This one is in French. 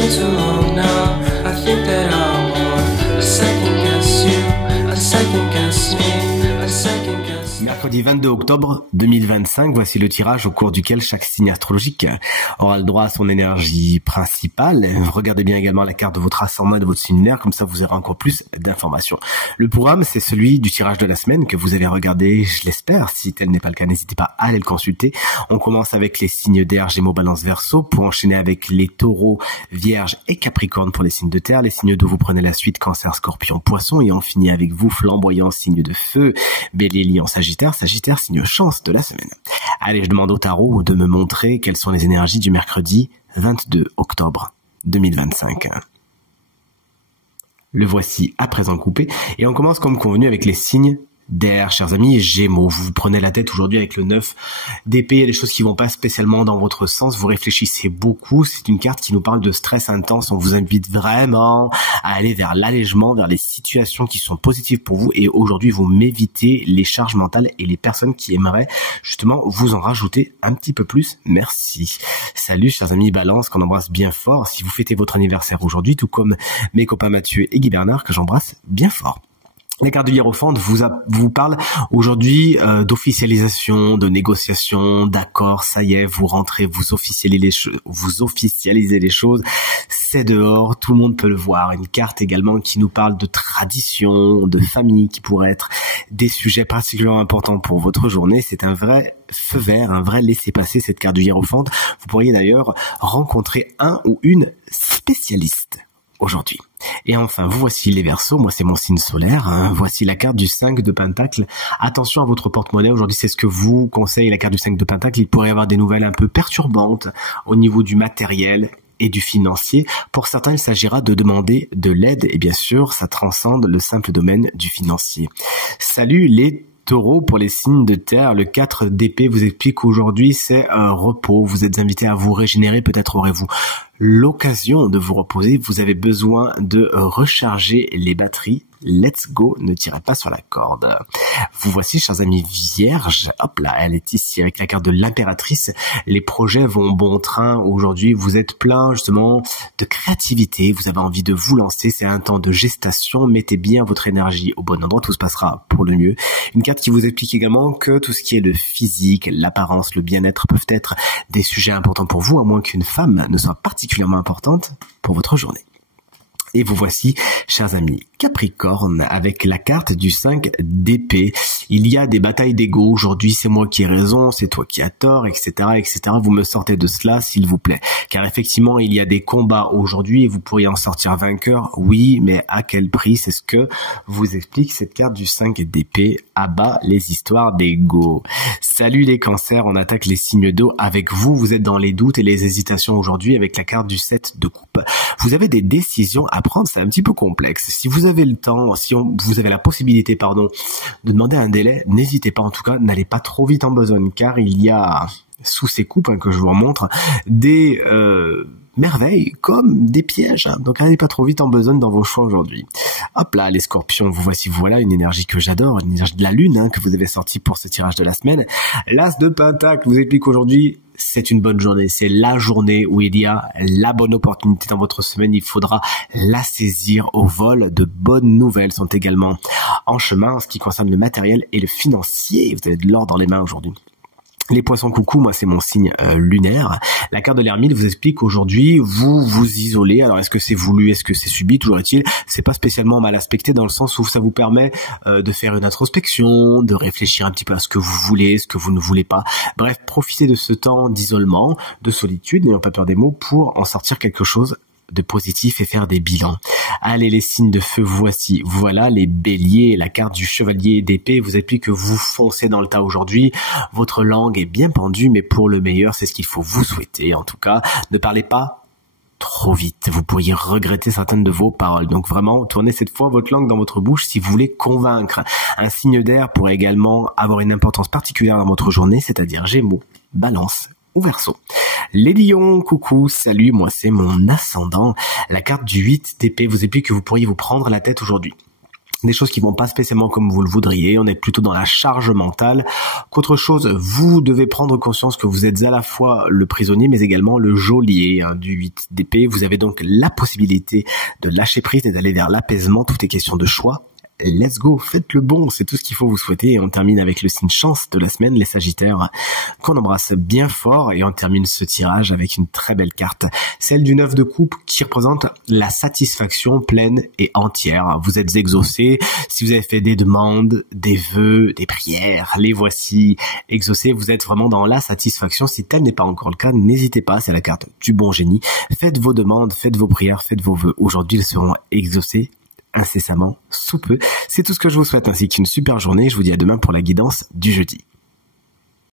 been too long now. I think that I want to second guess you, I second guess me, I second guess. Mercredi 22 octobre 2025, voici le tirage au cours duquel chaque signe astrologique aura le droit à son énergie principale. Regardez bien également la carte de votre ascendant et de votre signe lunaire, comme ça vous aurez encore plus d'informations. Le programme, c'est celui du tirage de la semaine que vous avez regardé, je l'espère. Si tel n'est pas le cas, n'hésitez pas à aller le consulter. On commence avec les signes d'air, Gémeaux, Balance, Verseau, pour enchaîner avec les Taureaux, Vierge et Capricorne pour les signes de terre. Les signes d'eau, vous prenez la suite, Cancer, Scorpion, Poisson, et on finit avec vous, Flamboyant, signe de feu, Bélier, Lion, Sagittaire. Sagittaire, signe chance de la semaine. Allez, je demande au tarot de me montrer quelles sont les énergies du mercredi 22 octobre 2025. Le voici à présent coupé et on commence comme convenu avec les signes d'air, chers amis, Gémeaux. Vous vous prenez la tête aujourd'hui avec le 9 d'épée. Il y a des choses qui vont pas spécialement dans votre sens. Vous réfléchissez beaucoup. C'est une carte qui nous parle de stress intense. On vous invite vraiment à aller vers l'allègement, vers les situations qui sont positives pour vous. Et aujourd'hui, vous m'évitez les charges mentales et les personnes qui aimeraient justement vous en rajouter un petit peu plus. Merci. Salut, chers amis Balance, qu'on embrasse bien fort. Si vous fêtez votre anniversaire aujourd'hui, tout comme mes copains Mathieu et Guy Bernard, que j'embrasse bien fort. Les cartes du Hiérophante vous parlent aujourd'hui d'officialisation, de négociation, d'accord, ça y est, vous rentrez, vous officialisez les choses, c'est dehors, tout le monde peut le voir. Une carte également qui nous parle de tradition, de famille, qui pourrait être des sujets particulièrement importants pour votre journée. C'est un vrai feu vert, un vrai laissez-passer, cette carte du Hiérophante. Vous pourriez d'ailleurs rencontrer un ou une spécialiste aujourd'hui. Et enfin, vous voici les Verseaux, moi c'est mon signe solaire, hein. Voici la carte du 5 de Pentacle. Attention à votre porte-monnaie, aujourd'hui c'est ce que vous conseille la carte du 5 de Pentacle. Il pourrait y avoir des nouvelles un peu perturbantes au niveau du matériel et du financier. Pour certains, il s'agira de demander de l'aide et bien sûr, ça transcende le simple domaine du financier. Salut les Taureaux, pour les signes de terre, le 4 d'épée vous explique qu'aujourd'hui c'est un repos. Vous êtes invité à vous régénérer, peut-être aurez-vous l'occasion de vous reposer. Vous avez besoin de recharger les batteries. Let's go, ne tirez pas sur la corde. Vous voici, chers amis Vierge. Hop là, elle est ici avec la carte de l'impératrice. Les projets vont bon train. Aujourd'hui, vous êtes plein justement de créativité. Vous avez envie de vous lancer. C'est un temps de gestation. Mettez bien votre énergie au bon endroit. Tout se passera pour le mieux. Une carte qui vous explique également que tout ce qui est le physique, l'apparence, le bien-être peuvent être des sujets importants pour vous, à moins qu'une femme ne soit particulièrement importante pour votre journée. Et vous voici, chers amis Capricorne, avec la carte du 5 d'épée. Il y a des batailles d'ego. Aujourd'hui, c'est moi qui ai raison, c'est toi qui as tort, etc., etc. Vous me sortez de cela, s'il vous plaît. Car effectivement, il y a des combats aujourd'hui et vous pourriez en sortir vainqueur. Oui, mais à quel prix? C'est ce que vous explique cette carte du 5 d'épée. À bas les histoires d'ego. Salut les cancers, on attaque les signes d'eau avec vous. Vous êtes dans les doutes et les hésitations aujourd'hui avec la carte du 7 de coupe. Vous avez des décisions à prendre, c'est un petit peu complexe. Si vous avez le temps, vous avez la possibilité, de demander un délai, n'hésitez pas. En tout cas, n'allez pas trop vite en besogne, car il y a sous ces coupes que je vous remontre des merveilles comme des pièges. Donc allez pas trop vite en besogne dans vos choix aujourd'hui. Hop là, les Scorpions, vous voici, voilà une énergie que j'adore, une énergie de la lune que vous avez sortie pour ce tirage de la semaine. L'As de Pentacle vous explique qu'aujourd'hui, c'est une bonne journée, c'est la journée où il y a la bonne opportunité dans votre semaine, il faudra la saisir au vol. De bonnes nouvelles sont également en chemin en ce qui concerne le matériel et le financier. Vous avez de l'or dans les mains aujourd'hui. Les poissons, coucou, moi c'est mon signe lunaire. La carte de l'ermite vous explique qu'aujourd'hui vous vous isolez. Alors est-ce que c'est voulu, est-ce que c'est subi? Toujours est-il, c'est pas spécialement mal aspecté dans le sens où ça vous permet de faire une introspection, de réfléchir un petit peu à ce que vous voulez, ce que vous ne voulez pas. Bref, profitez de ce temps d'isolement, de solitude, n'ayons pas peur des mots, pour en sortir quelque chose de positif et faire des bilans. Allez, les signes de feu, voici. Voilà les béliers, la carte du chevalier d'épée vous explique que vous foncez dans le tas aujourd'hui. Votre langue est bien pendue, mais pour le meilleur, c'est ce qu'il faut vous souhaiter. En tout cas, ne parlez pas trop vite. Vous pourriez regretter certaines de vos paroles. Donc vraiment, tournez cette fois votre langue dans votre bouche si vous voulez convaincre. Un signe d'air pourrait également avoir une importance particulière dans votre journée, c'est-à-dire Gémeaux, Balance ou Verseau. Les lions, coucou, salut, moi c'est mon ascendant. La carte du 8 d'épée vous explique que vous pourriez vous prendre la tête aujourd'hui. des choses qui vont pas spécialement comme vous le voudriez, on est plutôt dans la charge mentale qu'autre chose. Vous devez prendre conscience que vous êtes à la fois le prisonnier mais également le geôlier du 8 d'épée. Vous avez donc la possibilité de lâcher prise et d'aller vers l'apaisement. Tout est question de choix. Let's go, faites le bon, c'est tout ce qu'il faut vous souhaiter. Et on termine avec le signe chance de la semaine, les Sagittaires, qu'on embrasse bien fort. Et on termine ce tirage avec une très belle carte, celle du 9 de coupe, qui représente la satisfaction pleine et entière. Vous êtes exaucé, si vous avez fait des demandes, des vœux, des prières, les voici exaucés. Vous êtes vraiment dans la satisfaction. Si tel n'est pas encore le cas, n'hésitez pas, c'est la carte du bon génie. Faites vos demandes, faites vos prières, faites vos vœux. Aujourd'hui, ils seront exaucés incessamment sous peu. C'est tout ce que je vous souhaite, ainsi qu'une super journée. Je vous dis à demain pour la guidance du jeudi.